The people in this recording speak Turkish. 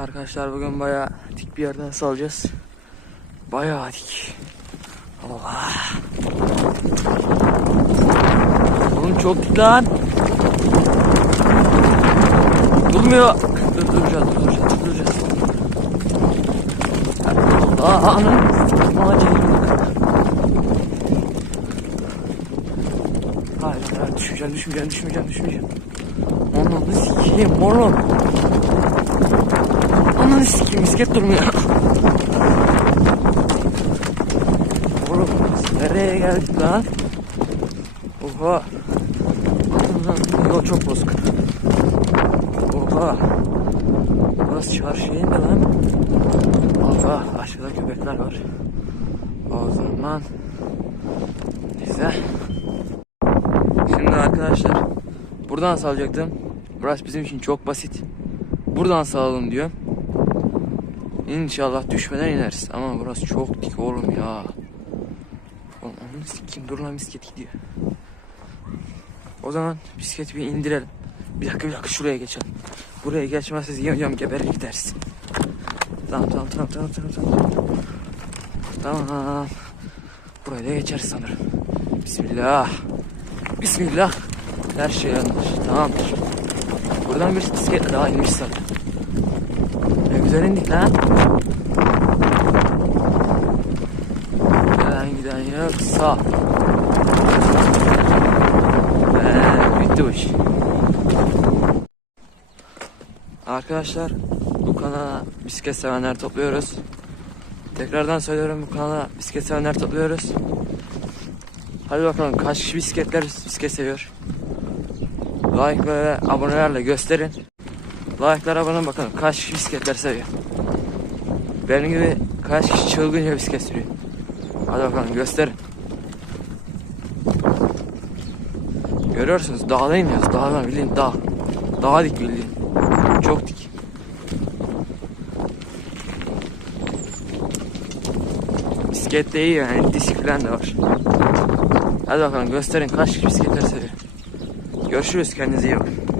Arkadaşlar bugün bayağı dik bir yerden salacağız. Bayağı dik. Allah. Oğlum çok dik lan. Durmuyor. Dur duracağız dur duracağız dur duracağız. Allah anam. Acayip. Hayır hayır düşmeyeceğim düşmeyeceğim düşmeyeceğim düşmeyeceğim. Ananı sikeyim oğlum. Ananı sikeyim misket durmuyor. Oğlum nereye geldik lan? Oha. Yol çok bozuk. Oha. Burası çarşı değil mi lan? Oha aşağıda köpekler var. O zaman neyse. Şimdi arkadaşlar buradan salacaktım. Burası bizim için çok basit. Buradan salalım diyor. İnşallah düşmeden ineriz. Ama burası çok dik oğlum ya. Oğlum onu sikeyim dur lan bisiklet gidiyor. O zaman bisikleti bir indirelim. Bir dakika bir dakika şuraya geçelim. Buraya geçmezseniz yiyeceğim geberir gideriz. Tamam tamam tamam tamam tamam tamam. Tamam. Buraya da geçeriz sanırım. Bismillah. Bismillah. Her şey yanlış. Tamamdır. Buradan bir bisikletle daha inmiş zaten. Güzel indik lan. Gelen giden yok. Sağ. Ee, bitti bu iş. Arkadaşlar bu kanala bisiklet sevenler topluyoruz. Tekrardan söylüyorum bu kanala bisiklet sevenler topluyoruz. Hadi bakalım kaç kişi bisikletler bisiklet seviyor. Like ve abonelerle gösterin. Like'lar abone bakalım kaç kişi bisikletler seviyor. Benim gibi kaç kişi çılgınca bisiklet sürüyor. Hadi bakalım gösterin. Görüyorsunuz dağda iniyoruz. Dağdan bildiğin dağ. Dağ dik bildiğin. Çok dik. Bisiklet de iyi yani disiplin de var. Hadi bakalım gösterin kaç kişi bisikletler seviyor. Görüşürüz kendinize iyi bakın.